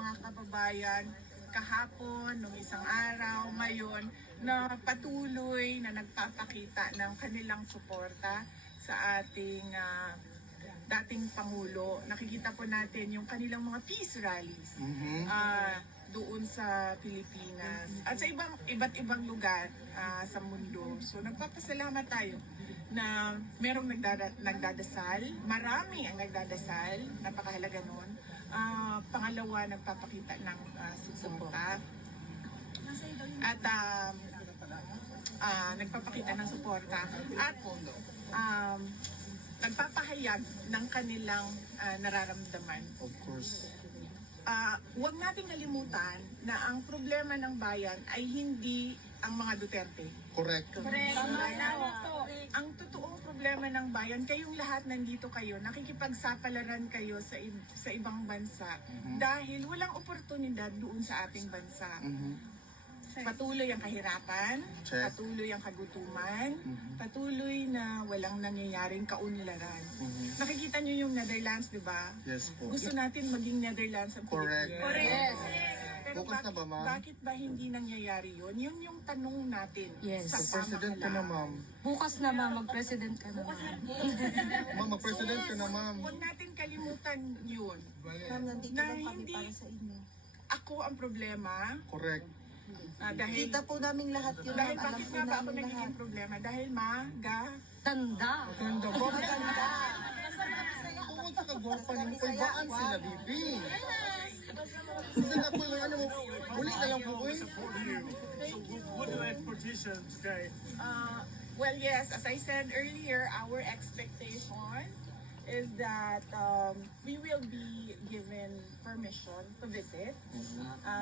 mga kababayan kahapon, nung isang araw, ngayon, na patuloy na nagpapakita ng kanilang suporta sa ating dating Pangulo. Nakikita po natin yung kanilang mga peace rallies doon sa Pilipinas at sa iba't ibang lugar sa mundo. So nagpapasalamat tayo na merong nagdadasal, marami ang nagdadasal, napakahalaga nun. Pangalawa, nagpapakita ng suporta at nagpapakita ng suporta at nagpapahayag ng kanilang nararamdaman. Of course. Huwag nating kalimutan na ang problema ng bayan ay hindi ang mga Duterte. Correct. Ang totoong problema ng bayan, kayong lahat nandito kayo, nakikipagsapalaran kayo sa ibang bansa dahil walang oportunidad doon sa ating bansa. Patuloy ang kahirapan, Check. patuloy ang kagutuman, patuloy na walang nangyayaring kaunlaran. Nakikita niyo yung Netherlands, di ba? Yes po. Gusto natin maging Netherlands ang Correct. Pilipinas. Pero Focus na ba, ma'am? bakit ba hindi nangyayari yun? Yun yung tanong natin Yes. sa So, president ka na, ma'am. Bukas na mag-president ka na. Ma'am, mag-president ka na, ma'am. Huwag natin kalimutan yun. Ma'am, nandito Na lang kami hindi- para sa inyo. Ako ang problema Correct. dahil Kita po namin lahat yun, dahil ma'am. Alam bakit po nga ba ako namin lahat. nagiging problema? Dahil Tanda. Ganda ba? Tungkol sa kagwapan ng kulbaan sila, bibi. Kasi na po yung ano mo, uli na lang po ko eh. What do expectations, okay? Well, yes, as I said earlier, our expectation is that we will be given permission to visit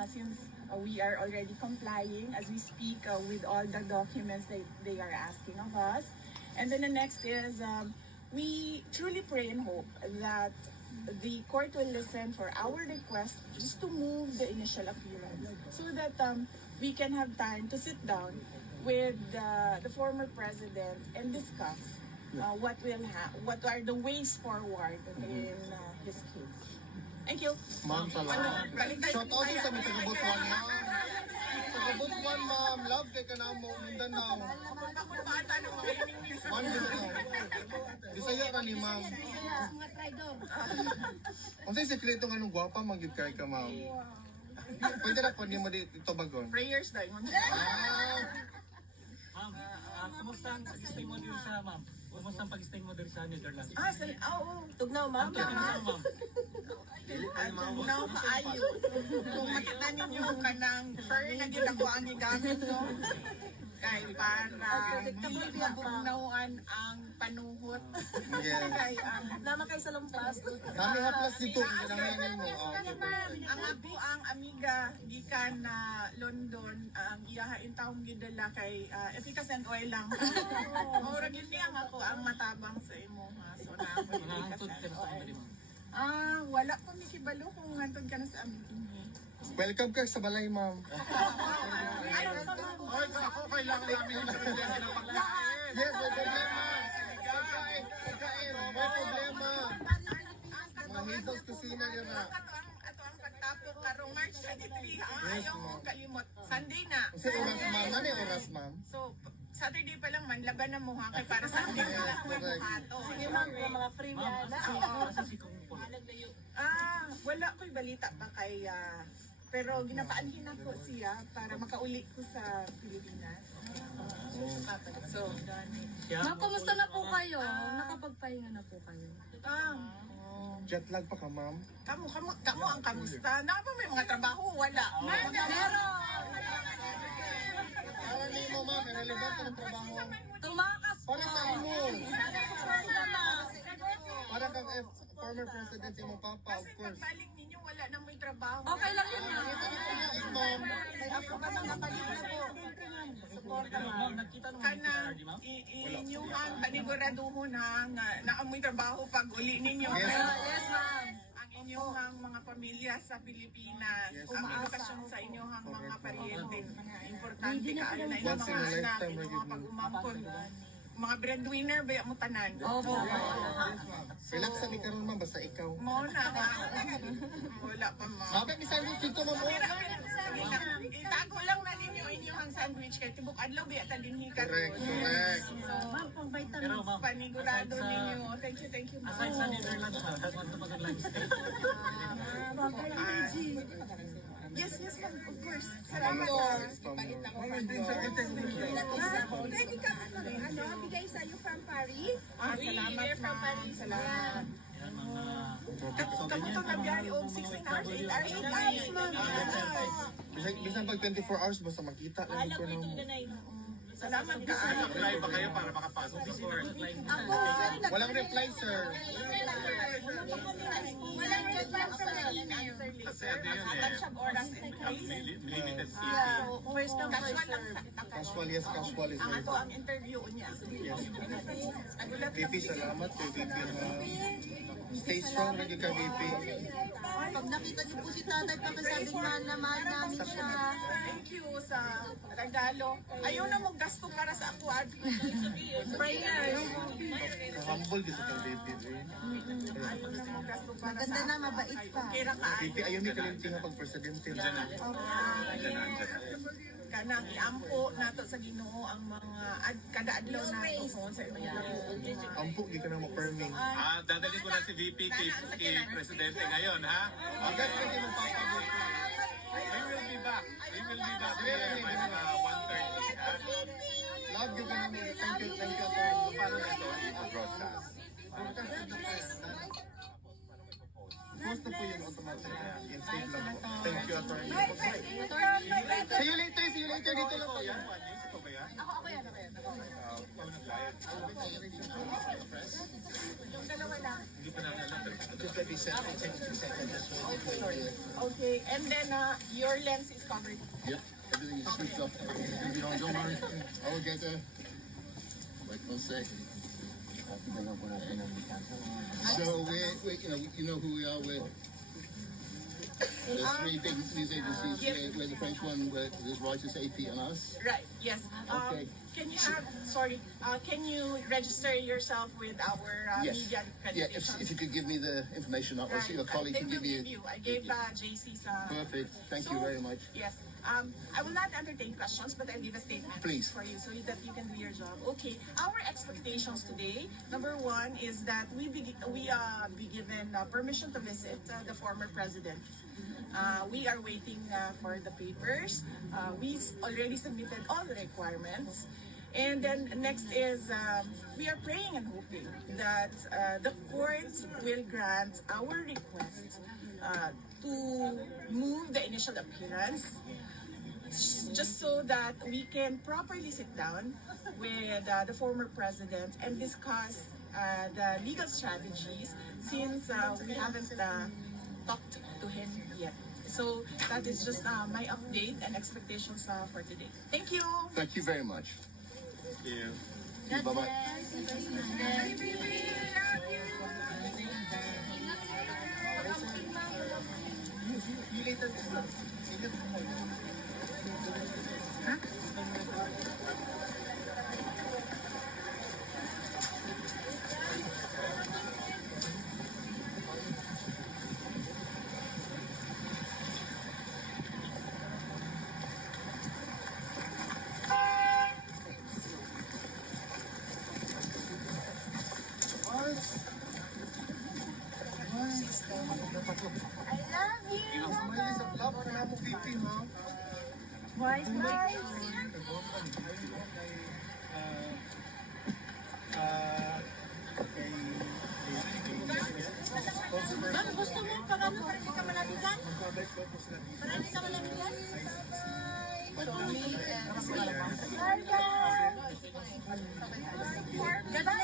since we are already complying as we speak with all the documents they are asking of us. And then the next is we truly pray and hope that the court will listen for our request just to move the initial appearance so that we can have time to sit down with the former president and discuss what are the ways forward in his case. Thank you. Ma'am, salamat. Shout out sa mga taga-Butuan, ma'am. Taga-Butuan, ma'am. Love kay ka na mo. Mindanao. Ma'am, Mindanao. Bisaya ka ni ma'am. Kung sa'yo sekreto nga nung gwapa, magyud kay ka, ma'am. Pwede na po, hindi mo dito bagon. Prayers daw. Ma'am, kumusta ang pag-stay mo dito sa, ma'am? Kumusta ang pag-stay mo dito sa Netherlands? Oo. Tugnaw, ma'am. Ma'am, Now, maayo. Kung makita ninyo ka ng fur na ginagawa ang gigamit, no? Kay para hindi mabugnawan ang panuhot. Yes. Kay Nama kayo sa lampas. Kami haplas dito, nanganin mo. ang ako ang amiga gikan na London ang iyahain taong gidala kay efficacy and oil lang. Ora gid niya ako ang matabang sa imo ha. So na ako hangtod ka na sa oil. kamali, ma'am. Wala ko ni kibalo kung hantod ka na sa amin. Welcome ka sa balay, ma'am. Ako kailangan namin yung problema ng pagkain. Yes, may problema. Pagkain, may problema. Mga Hazel's Kusina yun na. Ato ang pagtapok karong March 23 ha. Yes, Ayaw mo ma'am. kalimot. Sunday na. Kasi oras, ma'am. Ano yung oras, ma'am? So, Saturday pa lang man, laban na mo ha. Kay para Sunday na lang mo Correct. buhato. Sige, ma'am, mga free Ma'am, na. asa si Kong Paul? Wala ko'y balita pa kay pero ginapaanhin ako siya para makauli ko sa Pilipinas. So, Ma'am, kumusta na po kayo? Nakapagpahinga na po kayo? Jet lag pa ka, ma'am? Kamu ang kamusta? Na ba may mga trabaho? Wala. Meron! Ano ni mo, ma'am? Relevant ka ng trabaho. Tumakas po! Para sa mo. Para kang former president si mo, papa, of Kasi course. pagbalik ninyo, wala nang may trabaho. Okay lang yun, ma'am. Ma'am, Ako ka mga balik na po. Ma'am, nagkita naman Kana, si RD, ma'am? inyuhang paniguraduhon ha, nga naamoy trabaho pag uli ninyo. Yes. Yes, ma'am. Ang inyong mga pamilya sa Pilipinas, ang edukasyon sa inyong mga pariente, importante ka, ano na inyong Once in mga a anak, lifetime, inyong mga pag-umangkon. mga breadwinner ba mo tanan? Opo. Relax sa ni karon ma'am, basta ikaw. Mo na ka. Wala pa mo. Sabi ni sandwich dito ma'am. Sige na, itago lang na ninyo inyong sandwich kay tibok adlaw biya ta dinhi Correct, karon. correct. Pero ma'am, Panigurado ninyo. Thank you. aside sa Netherlands ba, dagwan ito mag-lunch kayo. Yes, ma'am, of course. Salamat. Pwede ka bigay sa'yo from Paris? Salamat from Paris. Salamat. Yan mga... Kamuto na biyahe og 16 hours, 8 hours. 8 hours, ma'am. Bisan pag 24 hours, basta makita lang ko na mo. Salamat ka. Apply ba kayo para makapasok sa store? Walang reply, sir. Walang response sa email. Kasi ano yun Touch of oras and limited seat. First come, first Casual lang serve. sa Casual, yes, casual is Ang right. ato ang interview niya. Nagulat VP, salamat kay VP na stay strong lagi ka, VP. Pag nakita niyo po si tatay, pakasabing mahal na mahal namin siya. Thank you sa regalo. Ayaw na mo gasto para sa ako. Prayers. Humble din sa kang VP. Ayaw na mo gasto para sa Maganda na, mabait pa. Kira ka. VP, ayaw ni kalimti nga pag-presidente. Kanang iampo nato sa Ginoo ang mga kada adlaw nato sa Ampo, di ka na ma-perming. Dadalhin ko na si VP kay Presidente ngayon, ha? Agad ka din magpapagod. We will be back. We will be back here by 1:30, ha? Love you, ka namin. Thank you, attorney. Paano na ito i-broadcast? Post na po yun automatic. Yung save lang po. Thank you, attorney. See you later, dito lang po. Yan, Juanis, ito ba yan? Ako yan. Ikaw nag-live. Hindi pa namin alam. Okay, and then your lens is covered. Yep, everything is switched off. Don't worry. I will get there. Wait 1 sec. So you know who we are. There's 3 big news agencies. Yes. We're the French one. There's Reuters, AP, and us. Right, yes. Okay. Can you register yourself with our Yes. media Yeah, accreditation? if you could give me the information, or Right. your colleague They can will give give you. you. I gave JC's. Perfect. Thank you very much. Yes. I will not entertain questions, but I'll give a statement Please. for you so that you can do your job. Okay. Our expectations today, number one, is that we be given permission to visit the former president. We are waiting for the papers. We already submitted all the requirements. And then next is we are praying and hoping that the court will grant our request to move the initial appearance just so that we can properly sit down with the former president and discuss the legal strategies since we haven't talked to him yet. So that is just my update and expectations for today. Thank you. Thank you very much. Thank you. Bye-bye. You later. Smiley sa vlog ka na mo, VP, ha? Ma'am, gusto mo pag ano, para hindi ka malabigan? Para hindi ka malabigan? Bye-bye.